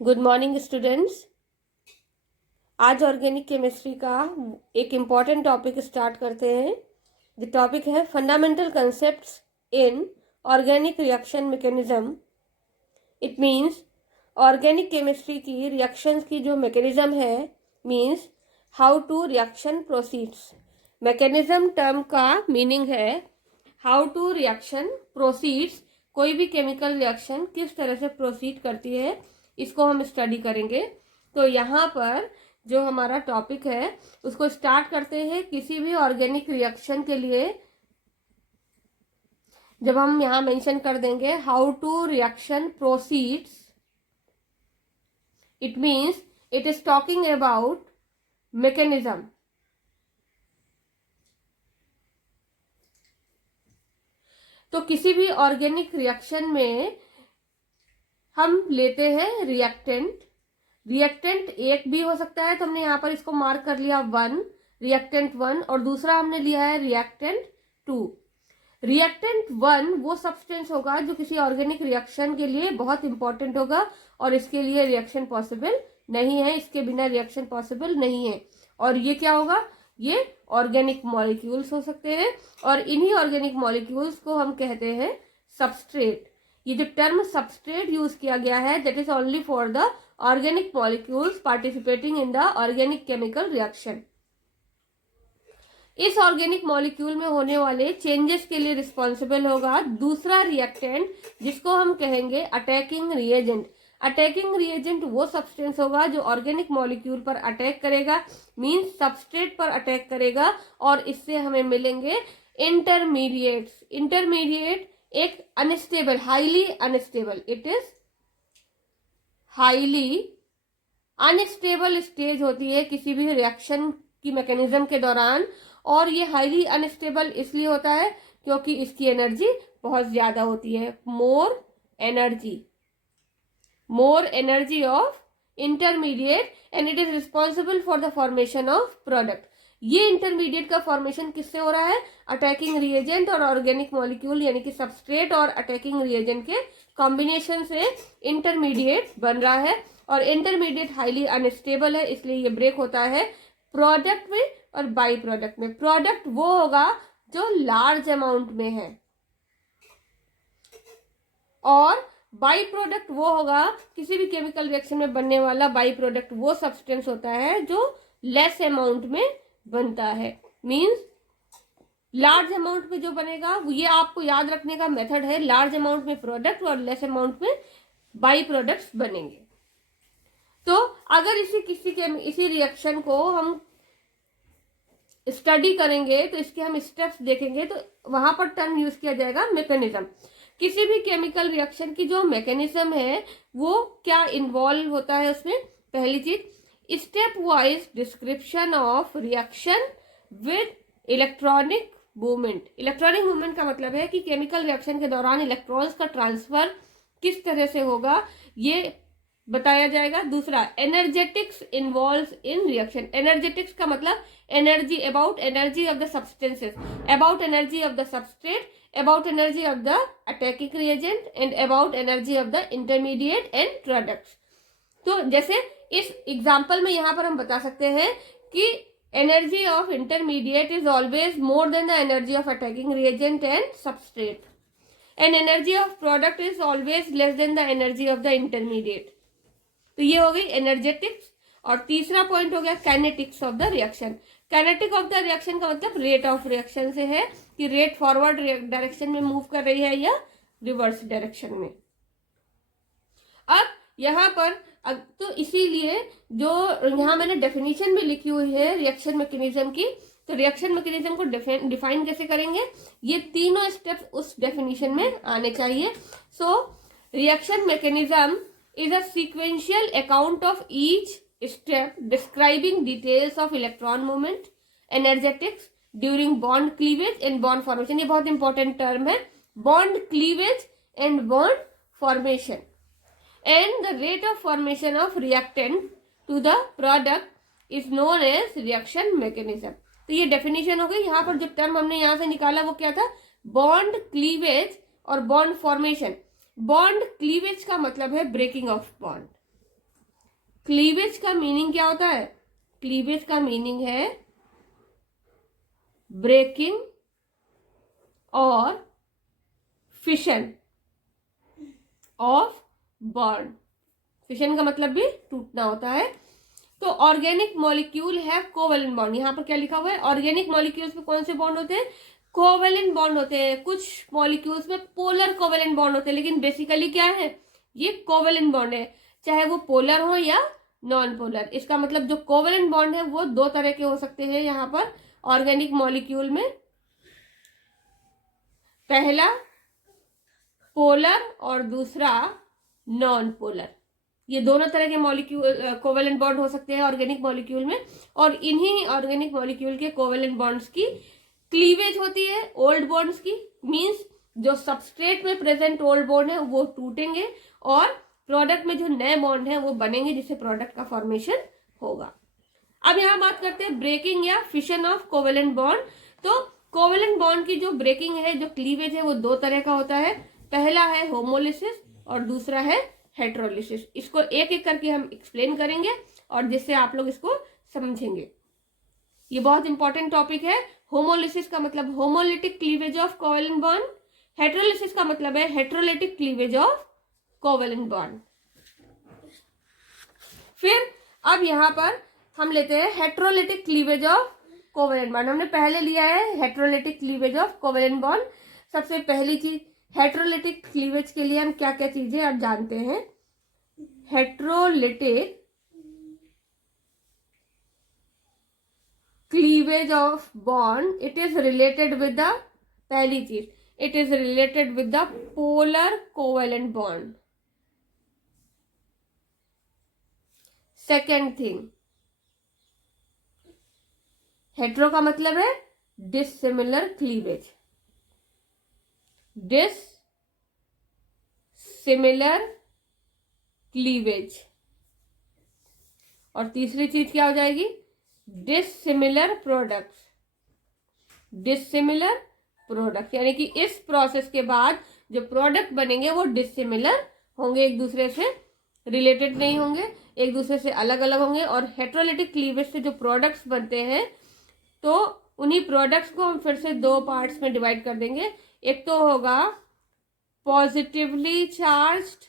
Good morning students. आज organic chemistry का एक इम्पॉर्टेंट टॉपिक स्टार्ट करते हैं। द टॉपिक है fundamental concepts in organic reaction mechanism. It means organic chemistry की रिएक्शंस की जो मैकेनिज्म है, means how to reaction proceeds. Mechanism term का मीनिंग है हाउ टू रिएक्शन प्रोसीड्स। कोई भी केमिकल रिएक्शन किस तरह से प्रोसीड करती है, इसको हम स्टडी करेंगे। तो यहाँ पर जो हमारा टॉपिक है उसको स्टार्ट करते हैं। किसी भी ऑर्गेनिक रिएक्शन के लिए जब हम यहाँ मेंशन कर देंगे how to reaction proceeds, it means it is talking about mechanism. तो किसी भी ऑर्गेनिक रिएक्शन में हम लेते हैं रिएक्टेंट। रिएक्टेंट एक भी हो सकता है, तो हमने यहाँ पर इसको मार्क कर लिया 1, रिएक्टेंट 1, और दूसरा हमने लिया है रिएक्टेंट 2। रिएक्टेंट 1 वो सब्सटेंस होगा जो किसी ऑर्गेनिक रिएक्शन के लिए बहुत इंपॉर्टेंट होगा और इसके लिए रिएक्शन पॉसिबल नहीं है, इसके बिना रिएक्शन पॉसिबल नहीं है। और ये क्या होगा? ये ऑर्गेनिक मॉलिक्यूल्स हो सकते हैं और इन्हीं ऑर्गेनिक मॉलिक्यूल्स को हम कहते हैं सबस्ट्रेट। ये जो टर्म सबस्ट्रेट यूज किया गया है, that is only for the organic molecules participating in the organic chemical reaction. इस ऑर्गेनिक मॉलिक्यूल में होने वाले चेंजेस के लिए रिस्पॉन्सिबल होगा दूसरा रिएक्टेंट, जिसको हम कहेंगे अटैकिंग रिएजेंट। अटैकिंग रिएजेंट वो सब्सटेंस होगा जो ऑर्गेनिक मॉलिक्यूल पर अटैक करेगा, मींस सबस्ट्रेट पर अटैक करेगा, और इससे हमें मिलेंगे इंटरमीडिएट्स। इंटरमीडिएट एक unstable, highly unstable, it is highly unstable stage होती है किसी भी रिएक्शन की मैकेनिज्म के दौरान। और ये हाईली अनस्टेबल इसलिए होता है क्योंकि इसकी एनर्जी बहुत ज्यादा होती है। More energy of intermediate and it is responsible for the formation of product. ये इंटरमीडिएट का फॉर्मेशन किससे हो रहा है? अटैकिंग रिएजेंट और ऑर्गेनिक मॉलिक्यूल यानी कि सबस्ट्रेट और अटैकिंग रिएजेंट के कॉम्बिनेशन से इंटरमीडिएट बन रहा है। और इंटरमीडिएट हाईली अनस्टेबल है, इसलिए ये ब्रेक होता है प्रोडक्ट में और बाई प्रोडक्ट में। प्रोडक्ट वो होगा जो लार्ज अमाउंट में है और बाई प्रोडक्ट वो होगा, किसी भी केमिकल रिएक्शन में बनने वाला बाई प्रोडक्ट वो सब्सटेंस होता है जो लेस अमाउंट में बनता है। मींस लार्ज अमाउंट में जो बनेगा, ये आपको याद रखने का मेथड है, लार्ज अमाउंट में प्रोडक्ट और लेस अमाउंट में बाई प्रोडक्ट्स बनेंगे। तो अगर इसी रिएक्शन को हम स्टडी करेंगे तो इसके हम स्टेप्स देखेंगे, तो वहां पर टर्म यूज किया जाएगा मैकेनिज्म। किसी भी केमिकल रिएक्शन की जो मैकेनिज्म है वो क्या इन्वॉल्व होता है उसमें? पहली चीज, step wise description of reaction with electronic movement. Electronic movement का मतलब है कि केमिकल रिएक्शन के दौरान इलेक्ट्रॉन्स का ट्रांसफर किस तरह से होगा, ये बताया जाएगा। दूसरा, energetics involve in reaction. Energetics का मतलब energy, about energy of the substances, about energy of the substrate, about energy of the attacking reagent and about energy of the intermediate and products. तो जैसे इस एग्जाम्पल में यहाँ पर हम बता सकते हैं कि energy of intermediate is always more than the energy of attacking reagent and substrate, and energy of product is always less than the energy of the intermediate. तो ये हो गई एनर्जेटिक्स। और तीसरा पॉइंट हो गया kinetics of the reaction. Kinetic of the reaction का मतलब रेट ऑफ रिएक्शन से है कि रेट फॉरवर्ड डायरेक्शन में मूव कर रही है या रिवर्स डायरेक्शन में। अब यहाँ पर तो इसीलिए जो यहाँ मैंने डेफिनेशन में लिखी हुई है रिएक्शन मैकेनिज्म की, तो रिएक्शन मैकेनिज्म को डिफाइन कैसे करेंगे, ये तीनों स्टेप्स उस डेफिनेशन में आने चाहिए। So reaction mechanism is a sequential account of each step describing details of electron movement, energetics during bond cleavage and bond formation. ये बहुत इंपॉर्टेंट टर्म है, bond cleavage and bond formation, and the rate of formation of reactant to the product is known as reaction mechanism. तो ये definition हो गई। यहाँ पर जो टर्म हमने यहाँ से निकाला वो क्या था? बॉन्ड क्लीवेज और बॉन्ड फॉर्मेशन। बॉन्ड क्लीवेज का मतलब है ब्रेकिंग ऑफ बॉन्ड, क्लीवेज का मीनिंग क्या होता है? क्लीवेज का मीनिंग है ब्रेकिंग और फिशन ऑफ बॉन्ड। फिशन का मतलब भी टूटना होता है। तो ऑर्गेनिक मॉलिक्यूल है कोवेलेंट बॉन्ड। यहाँ पर क्या लिखा हुआ है? ऑर्गेनिक मॉलिक्यूल्स में कौन से बॉन्ड होते हैं? कोवेलेंट बॉन्ड होते हैं। कुछ मॉलिक्यूल्स में पोलर कोवेलेंट बॉन्ड होते हैं, लेकिन बेसिकली क्या है? ये कोवेलेंट बॉन्ड है, चाहे वो पोलर हो या नॉन पोलर। इसका मतलब जो कोवेलेंट बॉन्ड है वो दो तरह के हो सकते हैं यहाँ पर ऑर्गेनिक मॉलिक्यूल में। पहला पोलर और दूसरा नॉन पोलर। ये दोनों तरह के मॉलिक्यूल कोवेलेंट बॉन्ड हो सकते हैं ऑर्गेनिक मॉलिक्यूल में, और इन्हीं ऑर्गेनिक मॉलिक्यूल के कोवेलेंट बॉन्ड्स की क्लीवेज होती है ओल्ड बॉन्ड्स की। मींस जो सबस्ट्रेट में प्रेजेंट ओल्ड बॉन्ड है वो टूटेंगे और प्रोडक्ट में जो नए बॉन्ड है वो बनेंगे, जिससे प्रोडक्ट का फॉर्मेशन होगा। अब यहाँ बात करते हैं ब्रेकिंग या फिशन ऑफ कोवेलेंट बॉन्ड। तो कोवेलेंट बॉन्ड की जो ब्रेकिंग है, जो क्लीवेज है, वो दो तरह का होता है। पहला है होमोलिसिस और दूसरा है हेट्रोलिसिस। इसको एक एक करके हम एक्सप्लेन करेंगे और जिससे आप लोग इसको समझेंगे। ये बहुत इंपॉर्टेंट टॉपिक है। होमोलिसिस का मतलब homolytic cleavage of covalent bond, heterolysis का मतलब है heterolytic cleavage of covalent bond. फिर अब यहाँ पर हम लेते हैं heterolytic cleavage of covalent bond. हमने पहले लिया है heterolytic cleavage of covalent bond. सबसे पहली चीज, हेट्रोलिटिक क्लीवेज के लिए हम क्या क्या चीजें आप जानते हैं? Heterolytic cleavage of bond, it is related with the, पहली चीज, it is related with the polar covalent bond. Second thing, hetero का मतलब है डिसिमिलर क्लीवेज, डिसिमिलर क्लीवेज। और तीसरी चीज क्या हो जाएगी? डिसिमिलर प्रोडक्ट्स, डिसिमिलर प्रोडक्ट, यानी कि इस प्रोसेस के बाद जो प्रोडक्ट बनेंगे वो डिसिमिलर होंगे, एक दूसरे से रिलेटेड नहीं होंगे, एक दूसरे से अलग अलग होंगे। और हेट्रोलिटिक क्लीवेज से जो प्रोडक्ट्स बनते हैं, तो उन्हीं प्रोडक्ट्स को हम फिर से दो पार्ट्स में डिवाइड कर देंगे। एक तो होगा पॉजिटिवली चार्ज्ड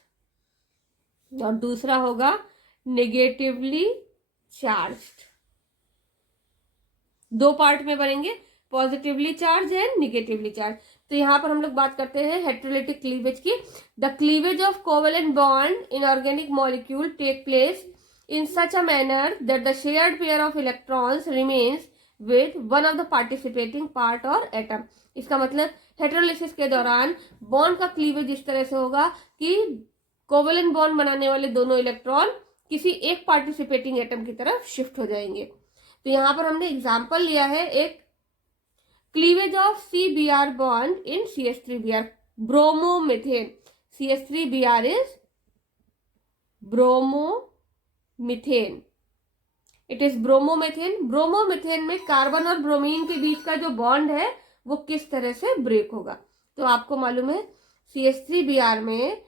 और दूसरा होगा नेगेटिवली चार्ज्ड। दो पार्ट में बनेंगे, positively charge and negatively charge. तो यहाँ पर हम लोग बात करते हैं हेट्रोलिटिक क्लीवेज की। The cleavage of covalent bond in organic molecule take place in such a manner that the shared pair of electrons remains with one of the participating part or atom। इसका मतलब हेट्रोलिसिस के दौरान bond का cleavage इस तरह से होगा कि कोवेलेंट बॉन्ड बनाने वाले दोनों इलेक्ट्रॉन किसी एक पार्टिसिपेटिंग एटम की तरफ शिफ्ट हो जाएंगे। तो यहाँ पर हमने एग्जाम्पल लिया है एक cleavage of CBr bond in CH3Br, bromomethane. CH3Br is bromomethane, it is bromomethane. Bromomethane में कार्बन और ब्रोमीन के बीच का जो बॉन्ड है वो किस तरह से ब्रेक होगा? तो आपको मालूम है CH3Br में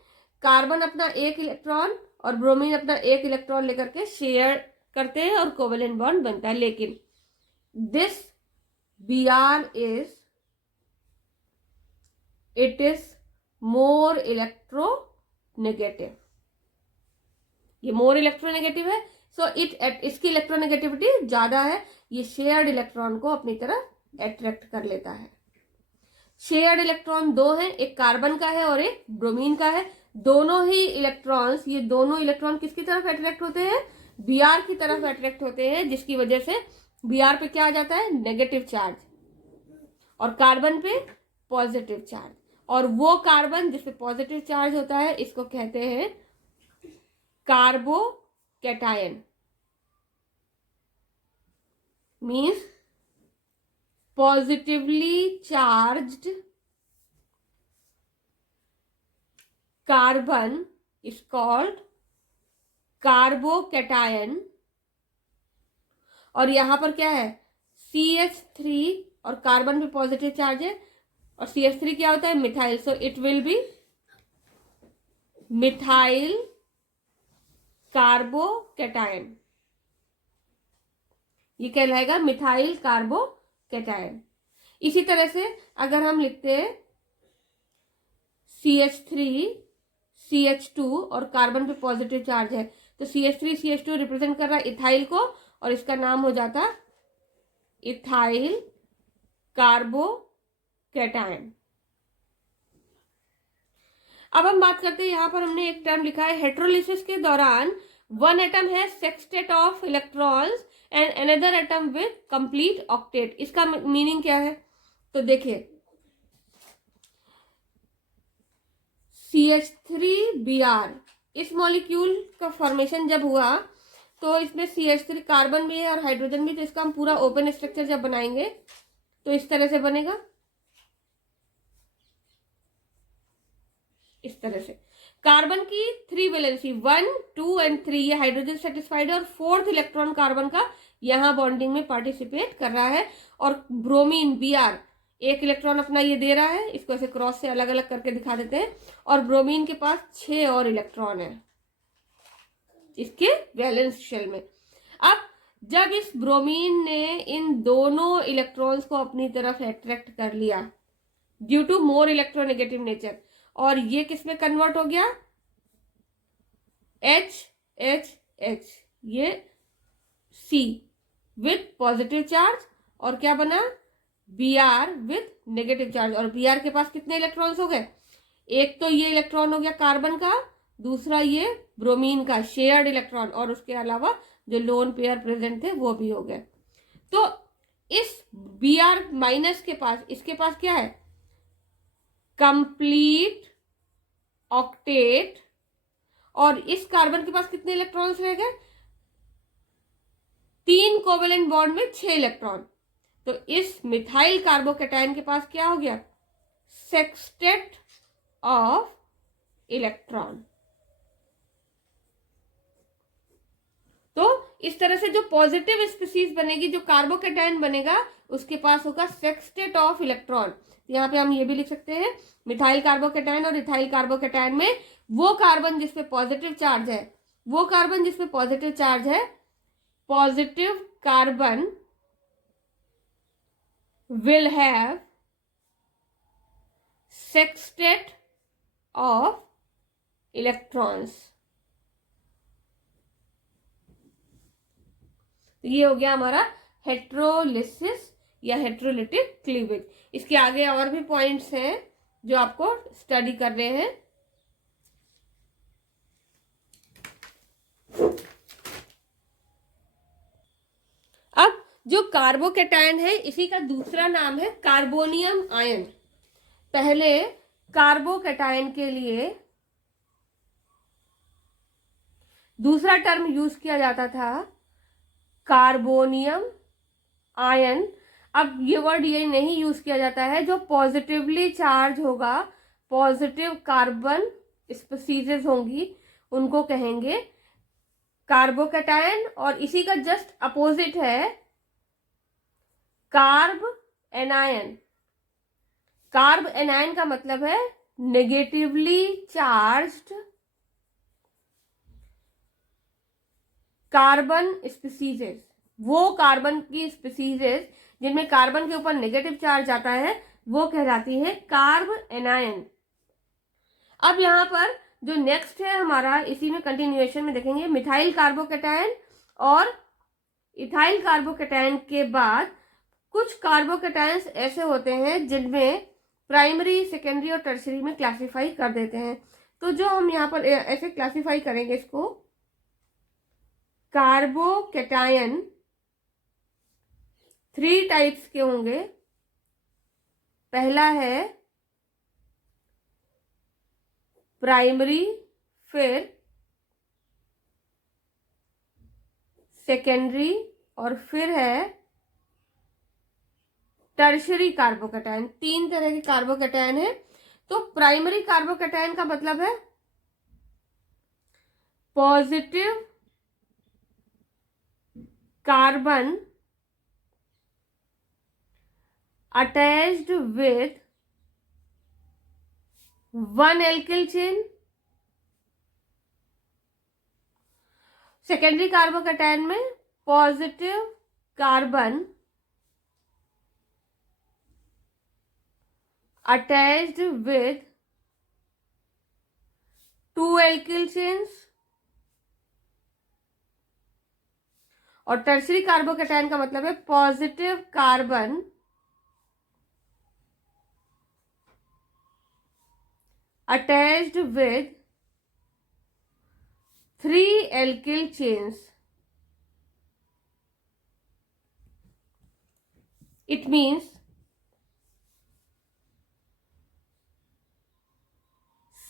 कार्बन अपना एक इलेक्ट्रॉन और ब्रोमीन अपना एक इलेक्ट्रॉन लेकर के शेयर करते हैं और कोवेलेंट बॉन्ड बनता है, लेकिन this Br it is more electronegative, ये मोर इलेक्ट्रोनेगेटिव है। सो इसकी इलेक्ट्रोनेगेटिविटी ज्यादा है, ये शेयर्ड इलेक्ट्रॉन को अपनी तरफ अट्रैक्ट कर लेता है। शेयर्ड इलेक्ट्रॉन दो हैं, एक कार्बन का है और एक ब्रोमीन का है। दोनों ही इलेक्ट्रॉन्स, ये दोनों इलेक्ट्रॉन किसकी तरफ अट्रैक्ट होते हैं? Br की तरफ अट्रैक्ट होते हैं, जिसकी वजह से Br पे क्या आ जाता है? नेगेटिव चार्ज, और कार्बन पे पॉजिटिव चार्ज। और वो कार्बन जिसपे पॉजिटिव चार्ज होता है इसको कहते हैं carbocation, means positively charged carbon is called carbocation. और यहां पर क्या है? CH3 और कार्बन पे पॉजिटिव चार्ज है, और CH3 क्या होता है? Methyl. So it will be methyl carbocation, ये कहलाएगा मिथाइल कार्बोकैटायन। इसी तरह से अगर हम लिखते हैं CH3CH2 और कार्बन पे पॉजिटिव चार्ज है, तो CH3CH2 रिप्रेजेंट कर रहा है इथाइल को, और इसका नाम हो जाता इथाइल कार्बोकैटायन। अब हम बात करते हैं, यहां पर हमने एक टर्म लिखा है, हेट्रोलिसिस के दौरान वन एटम है sextet of electrons and another atom with complete octet. इसका मीनिंग क्या है? तो देखिए, CH3Br, इस मॉलिक्यूल का फॉर्मेशन जब हुआ तो इसमें CH3 कार्बन भी है और हाइड्रोजन भी, तो इसका हम पूरा ओपन स्ट्रक्चर जब बनाएंगे तो इस तरह से बनेगा, इस तरह से। कार्बन की 3 वैलेंसी 1, 2 एंड 3, ये हाइड्रोजन सेटिस्फाइड है और 4th इलेक्ट्रॉन कार्बन का यहां बॉन्डिंग में पार्टिसिपेट कर रहा है। और ब्रोमीन Br, एक इलेक्ट्रॉन अपना ये दे रहा है, इसको ऐसे क्रॉस से अलग अलग करके दिखा देते हैं, और ब्रोमीन के पास 6 और इलेक्ट्रॉन है इसके वैलेंस शेल में। अब जब इस ब्रोमीन ने इन दोनों इलेक्ट्रॉन्स को अपनी तरफ अट्रैक्ट कर लिया due to more electronegative nature, और ये किस में कन्वर्ट हो गया? HHH, ये C विथ पॉजिटिव चार्ज, और क्या बना? Br with negative charge. और Br के पास कितने इलेक्ट्रॉन्स हो गए? एक तो ये इलेक्ट्रॉन हो गया कार्बन का, दूसरा ये ब्रोमीन का शेयर्ड इलेक्ट्रॉन, और उसके अलावा जो लोन पेयर प्रेजेंट थे वो भी हो गए। तो इस Br माइनस के पास, इसके पास क्या है? कंप्लीट ऑक्टेट, और इस कार्बन के पास कितने इलेक्ट्रॉन्स रह गए? 3 कोवेलेंट बॉन्ड में 6 इलेक्ट्रॉन। तो इस मिथाइल कार्बोकैटायन के पास क्या हो गया? Sextet of electron. तो इस तरह से जो पॉजिटिव स्पीसीज बनेगी, जो कार्बोकैटायन बनेगा, उसके पास होगा सेक्सटेट ऑफ इलेक्ट्रॉन। यहाँ पे हम ये भी लिख सकते हैं, मिथाइल कार्बोकैटायन और इथाइल कार्बोकैटायन में वो कार्बन जिसपे पॉजिटिव चार्ज है, वो कार्बन जिसपे पॉजिटिव चार्ज है, positive carbon will have sextet of electrons। ये हो गया हमारा हेट्रोलिसिस या हेट्रोलिटिक क्लीवेज। इसके आगे और भी पॉइंट्स हैं जो आपको स्टडी करने हैं। अब जो कार्बोकैटायन है, इसी का दूसरा नाम है कार्बोनियम आयन। पहले कार्बोकैटायन के लिए दूसरा टर्म यूज किया जाता था, कार्बोनियम आयन। अब ये वर्ड ये नहीं यूज किया जाता है, जो पॉजिटिवली चार्ज होगा, पॉजिटिव कार्बन स्पीसीज होंगी, उनको कहेंगे कार्बोकैटायन। और इसी का जस्ट अपोजिट है कार्ब एनायन। कार्ब एनायन का मतलब है नेगेटिवली चार्ज्ड कार्बन स्पीसीजेस। वो कार्बन की स्पीसीजेस जिनमें कार्बन के ऊपर नेगेटिव चार्ज आता है, वो कहलाती है कार्ब एनायन। अब यहां पर जो नेक्स्ट है हमारा, इसी में कंटिन्यूएशन में देखेंगे, मिथाइल कार्बोकैटायन और इथाइल कार्बोकैटायन के बाद कुछ कार्बोकैटायंस ऐसे होते हैं जिनमें प्राइमरी, सेकेंडरी और टर्सरी में क्लासिफाई कर देते हैं। तो जो हम यहाँ पर ऐसे क्लासिफाई करेंगे इसको, कार्बोकैटायन 3 टाइप्स के होंगे। पहला है प्राइमरी, फिर सेकेंडरी, और फिर है टर्शरी कार्बोकैटायन। 3 तरह के कार्बोकैटायन है। तो प्राइमरी कार्बोकैटायन का मतलब है positive carbon attached with 1 alkyl chain secondary carbocation में positive carbon attached with 2 alkyl chains, और टर्शरी कार्बोकैटायन का मतलब है positive carbon attached with 3 alkyl chains. It means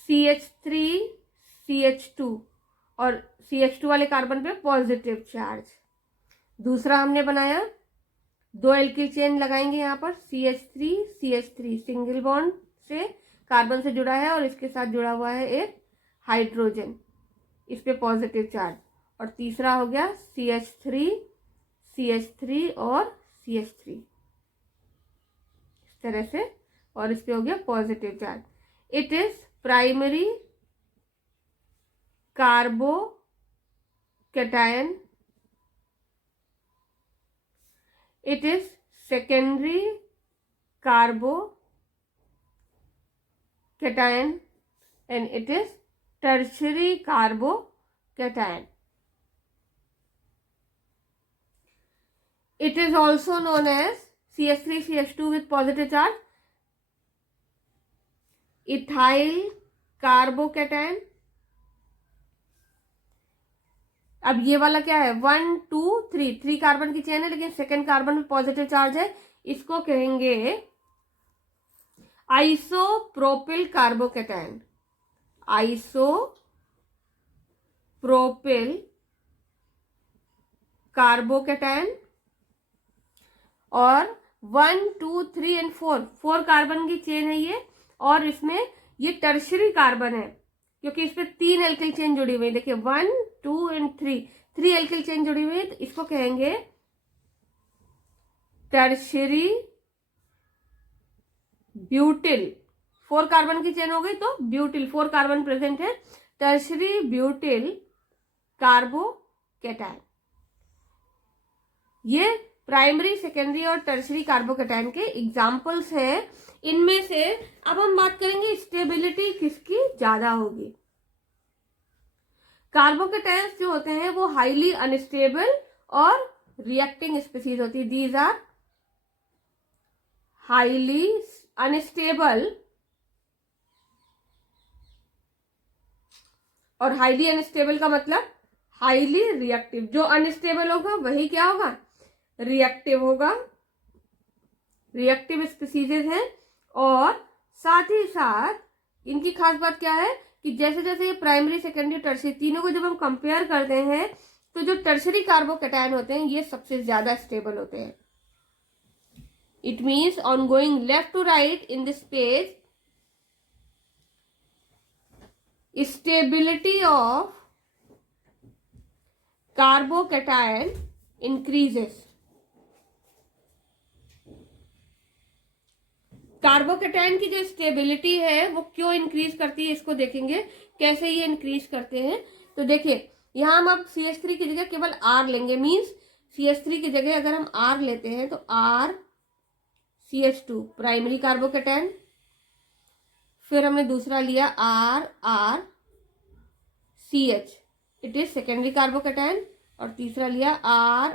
CH3 CH2 और CH2 वाले कार्बन पे पॉजिटिव चार्ज. दूसरा हमने बनाया 2 एल्किल चेन लगाएंगे यहाँ पर CH3 CH3 सिंगल बॉन्ड से कार्बन से जुड़ा है और इसके साथ जुड़ा हुआ है एक हाइड्रोजन, इस पे पॉजिटिव चार्ज. और तीसरा हो गया CH3 CH3 और CH3 इस तरह से, और इस पे हो गया positive charge. It is primary carbocation. It is secondary carbocation and it is tertiary carbocation. It is also known as CH3 CH2 with positive charge, ethyl carbocation. अब ये वाला क्या है 1 2 3 कार्बन की चेन है, लेकिन सेकेंड कार्बन में positive charge है. इसको कहेंगे आइसोप्रोपिल कार्बोकैटायन. Isopropyl carbocation. और 1 2 3 एंड 4 कार्बन की चेन है ये, और इसमें ये टर्शरी कार्बन है क्योंकि इस पे 3 एल्किल चेन जुड़ी हुई है. देखिए 1 2 एंड 3 एल्किल चेन जुड़ी हुई है, तो इसको कहेंगे टर्शरी ब्यूटिल. 4 कार्बन की चेन हो गई तो ब्यूटिल, 4 कार्बन प्रेजेंट है, टर्शरी ब्यूटिल कार्बोकैटायन. ये प्राइमरी सेकेंडरी और टर्शरी कार्बोकैटायन के एग्जाम्पल्स हैं. इनमें से अब हम बात करेंगे स्टेबिलिटी किसकी ज्यादा होगी. कार्बोकैटायंस जो होते हैं वो हाईली अनस्टेबल और रिएक्टिंग स्पीसीज होती है. दीज आर हाईली अनस्टेबल और हाईली अनस्टेबल का मतलब हाईली रिएक्टिव. जो अनस्टेबल होगा वही क्या होगा, रिएक्टिव होगा. रिएक्टिव स्पीसीजेज हैं. और साथ ही साथ इनकी खास बात क्या है कि जैसे जैसे ये प्राइमरी सेकेंडरी टर्शरी तीनों को जब हम कंपेयर करते हैं तो जो टर्शरी कार्बोकैटायन होते हैं ये सबसे ज्यादा स्टेबल होते हैं. It means on going left to right in this page, stability of carbocation increases. Carbocation की जो स्टेबिलिटी है वो क्यों इंक्रीज करती है इसको देखेंगे कैसे ये इंक्रीज करते हैं. तो देखिए यहां हम अब CH3 की जगह केवल R लेंगे. मींस CH3 की जगह अगर हम R लेते हैं तो R CH2 प्राइमरी कार्बोकैटायन, फिर हमने दूसरा लिया R CH it is secondary carbocation, और तीसरा लिया R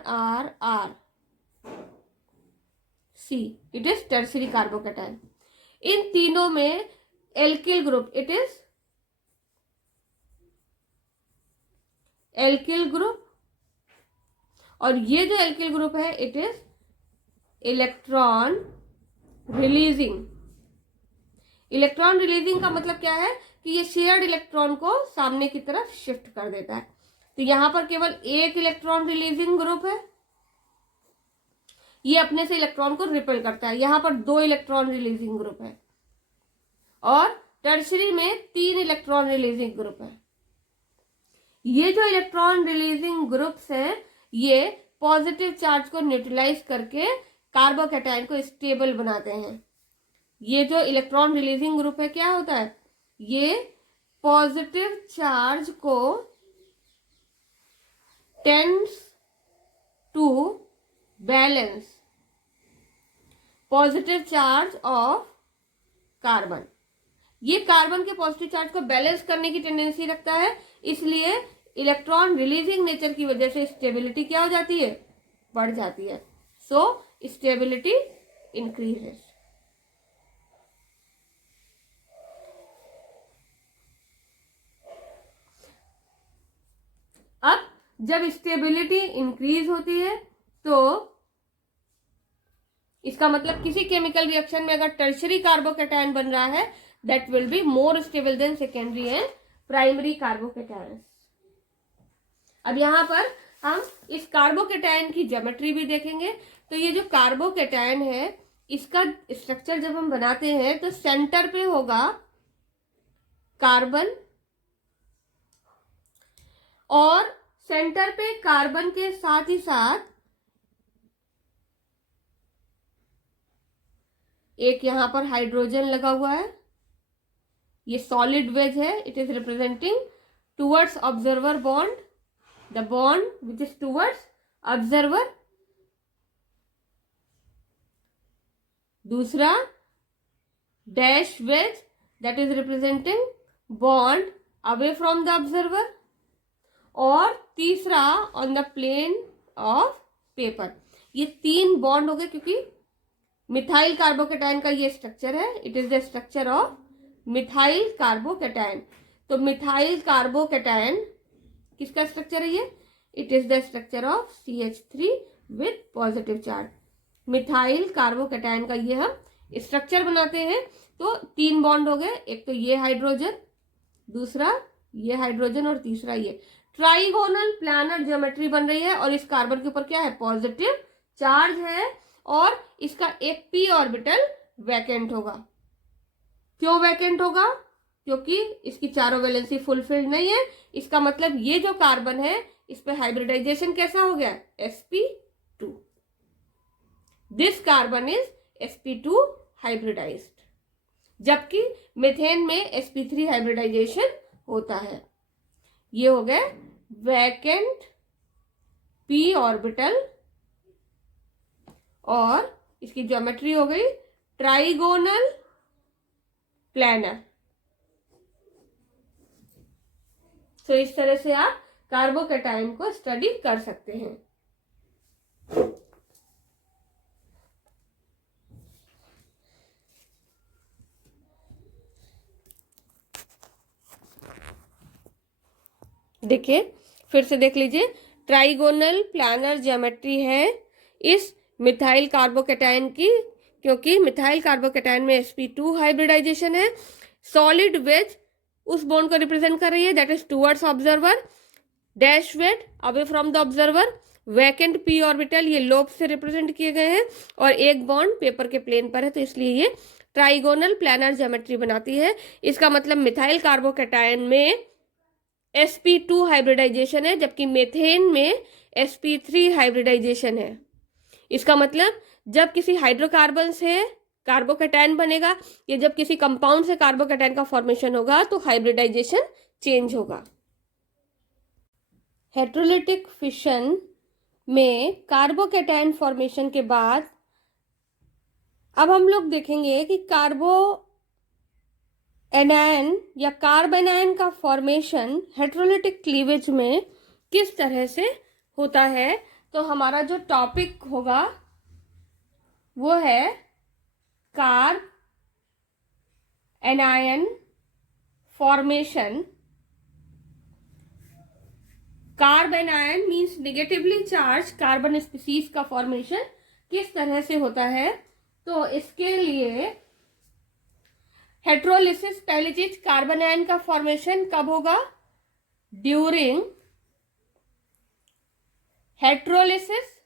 C it is tertiary carbocation. इन तीनों में alkyl group, it is alkyl group, और ये जो एल्किल ग्रुप है it is electron releasing. Electron releasing का मतलब क्या है कि ये शेयर्ड इलेक्ट्रॉन को सामने की तरफ शिफ्ट कर देता है. तो यहां पर केवल एक इलेक्ट्रॉन रिलीजिंग ग्रुप है, ये अपने से इलेक्ट्रॉन को रिपेल करता है. यहां पर 2 इलेक्ट्रॉन रिलीजिंग ग्रुप है, और टर्शरी में 3 इलेक्ट्रॉन रिलीजिंग ग्रुप है. ये जो इलेक्ट्रॉन रिलीजिंग ग्रुप्स हैं ये पॉजिटिव चार्ज को न्यूट्रलाइज करके कार्बोकैटायन को स्टेबल बनाते हैं. ये जो इलेक्ट्रॉन रिलीजिंग ग्रुप है क्या होता है, ये पॉजिटिव चार्ज को tends to balance positive charge of carbon. ये कार्बन के पॉजिटिव चार्ज को बैलेंस करने की टेंडेंसी रखता है, इसलिए इलेक्ट्रॉन रिलीजिंग नेचर की वजह से स्टेबिलिटी क्या हो जाती है, बढ़ जाती है। So stability increases. अब जब स्टेबिलिटी इंक्रीज होती है तो इसका मतलब किसी केमिकल रिएक्शन में अगर टर्शरी कार्बोकैटायन बन रहा है, that will be more stable then secondary and primary carbocation. अब यहां पर हम इस कार्बोकैटायन की ज्योमेट्री भी देखेंगे। तो ये जो कार्बोकैटायन है, इसका स्ट्रक्चर जब हम बनाते हैं तो सेंटर पे होगा कार्बन, और सेंटर पे कार्बन के साथ ही साथ एक यहां पर हाइड्रोजन लगा हुआ है। ये सॉलिड वेज है, it is representing towards observer bond, the bond which is towards observer. दूसरा dash wedge, that is representing bond away from the observer. और तीसरा on the plane of paper. ये 3 बॉन्ड हो गए, क्योंकि मिथाइल कार्बोकैटायन का ये स्ट्रक्चर है, it is the structure of methyl carbocation. तो मिथाइल कार्बोकैटायन किसका स्ट्रक्चर है ये, it is the structure of CH3 with positive charge. Methyl carbocation का ये हम स्ट्रक्चर बनाते हैं। तो 3 बॉन्ड हो गए, एक तो ये हाइड्रोजन, दूसरा ये हाइड्रोजन, और तीसरा ये। ट्राइगोनल प्लानर ज्योमेट्री बन रही है, और इस कार्बन के ऊपर क्या है, पॉजिटिव चार्ज है, और इसका एक p ऑर्बिटल वैकेंट होगा। क्यों वैकेंट होगा, क्योंकि इसकी चारों वैलेंसी फुलफिल्ड नहीं है। इसका मतलब ये जो कार्बन है, इस पे हाइब्रिडाइजेशन कैसा हो गया, sp2। This carbon is sp2 hybridized, जबकि मीथेन में sp3 हाइब्रिडाइजेशन होता है। ये हो गए वैकेंट p ऑर्बिटल, और इसकी ज्योमेट्री हो गई ट्राइगोनल प्लानर। तो इस तरह से आप कार्बोकैटायन को स्टडी कर सकते हैं। देखिए, फिर से देख लीजिए, ट्राइगोनल प्लानर ज्योमेट्री है इस मिथाइल कार्बोकैटायन की, क्योंकि मिथाइल कार्बोकैटायन में sp2 हाइब्रिडाइजेशन है। सॉलिड वेज उस बॉन्ड को रिप्रेजेंट कर रही है, that is towards observer. Dash wedge away from the observer. Vacant p orbital ये लोब से रिप्रेजेंट किए गए हैं, और एक बॉन्ड पेपर के प्लेन पर है, तो इसलिए ये ट्राइगोनल प्लानर ज्योमेट्री बनाती है। इसका मतलब मिथाइल कार्बोकैटायन में sp2 हाइब्रिडाइजेशन है, जबकि मेथेन में sp3 हाइब्रिडाइजेशन है। इसका मतलब जब किसी हाइड्रोकार्बन से कार्बोकैटायन बनेगा, या जब किसी कंपाउंड से कार्बोकैटायन का फॉर्मेशन होगा, तो हाइब्रिडाइजेशन चेंज होगा। हेटेरोलिटिक फिशन में कार्बोकैटायन फॉर्मेशन के बाद अब हम लोग देखेंगे कि कार्बो एनायन या कार्बेनायन का फॉर्मेशन हेटेरोलिटिक क्लीवेज में किस तरह से होता है। तो हमारा जो टॉपिक होगा वो है carb anion formation. Carb anion means negatively charge carbon species का फॉर्मेशन किस तरह से होता है। तो इसके लिए हेटेरोलिसिस, पहली चीज, कार्बन आयन का फॉर्मेशन कब होगा, ड्यूरिंग हेटेरोलिसिस।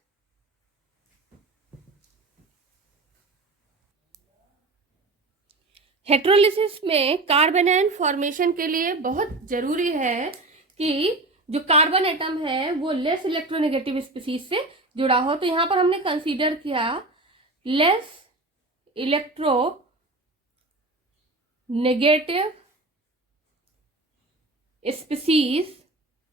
हेटेरोलिसिस में कार्बन आयन फॉर्मेशन के लिए बहुत जरूरी है कि जो कार्बन एटम है वो लेस इलेक्ट्रोनेगेटिव स्पीसीज से जुड़ा हो। तो यहां पर हमने कंसीडर किया less electro negative species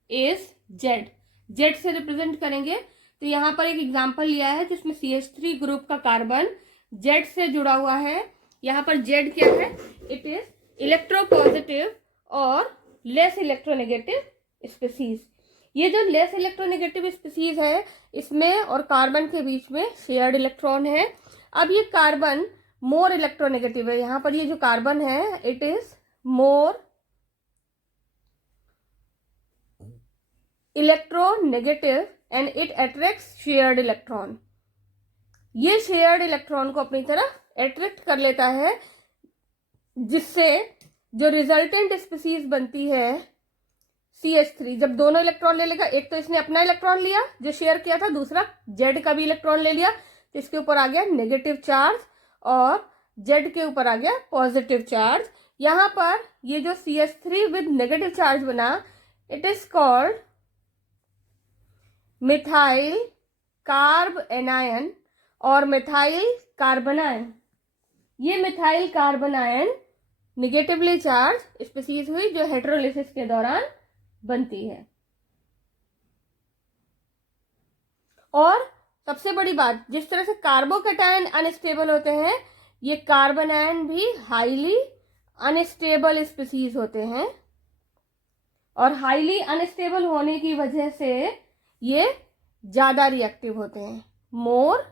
is Z, Z से रिप्रेजेंट करेंगे। तो यहाँ पर एक एग्जांपल लिया है जिसमें CH3 ग्रुप का कार्बन जेड से जुड़ा हुआ है। यहाँ पर जेड क्या है, इट इज इलेक्ट्रोपॉजिटिव और लेस इलेक्ट्रोनेगेटिव स्पीसीज। ये जो लेस इलेक्ट्रोनेगेटिव स्पीसीज है इसमें और कार्बन के बीच में शेयर्ड इलेक्ट्रॉन है। अब ये कार्बन मोर इलेक्ट्रोनेगेटिव है, यहाँ पर ये जो कार्बन है it is more electronegative and it attracts shared electron. ये शेयर्ड इलेक्ट्रॉन को अपनी तरफ अट्रैक्ट कर लेता है, जिससे जो रिजल्टेंट स्पीसीज बनती है CH3। जब दोनों इलेक्ट्रॉन ले लेगा, एक तो इसने अपना इलेक्ट्रॉन लिया जो शेयर किया था, दूसरा जेड का भी इलेक्ट्रॉन ले लिया, तो इसके ऊपर आ गया नेगेटिव चार्ज और जेड के ऊपर आ गया पॉजिटिव चार्ज। यहाँ पर ये जो CH3 विद नेगेटिव चार्ज बना, it is called methyl carb anion और मिथाइल कार्बनायन। ये methyl carbon ion negatively charge species हुई जो हेटेरोलिसिस के दौरान बनती है। और सबसे बड़ी बात, जिस तरह से कार्बोकैटायन अनस्टेबल होते हैं, ये कार्बन आयन भी हाईली अनस्टेबल स्पीसीज होते हैं और हाईली अनस्टेबल होने की वजह से ये ज्यादा रिएक्टिव होते हैं, मोर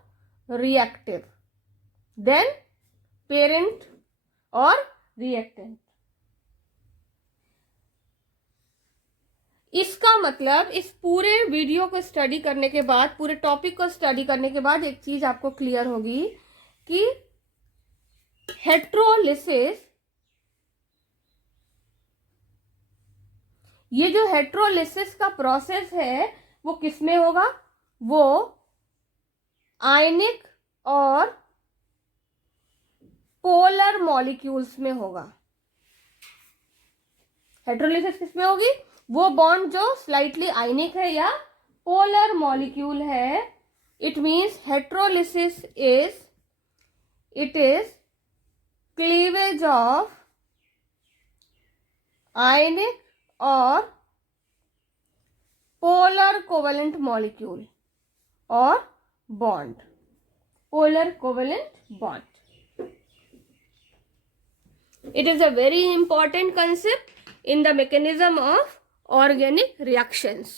रिएक्टिव देन पेरेंट और रिएक्टेंट। इसका मतलब इस पूरे वीडियो को स्टडी करने के बाद, पूरे टॉपिक को स्टडी करने के बाद एक चीज आपको क्लियर होगी कि हेटेरोलिसिस, ये जो हेटेरोलिसिस का प्रोसेस है वो किसमें होगा, वो आयनिक और पोलर मॉलिक्यूल्स में होगा। हेटेरोलिसिस किसमें होगी, वो बॉन्ड जो स्लाइटली आयनिक है या पोलर मॉलिक्यूल है। It means heterolysis it is cleavage of ionic और पोलर कोवेलेंट मॉलिक्यूल और bond, polar covalent bond. It is a very important concept in the mechanism of organic reactions.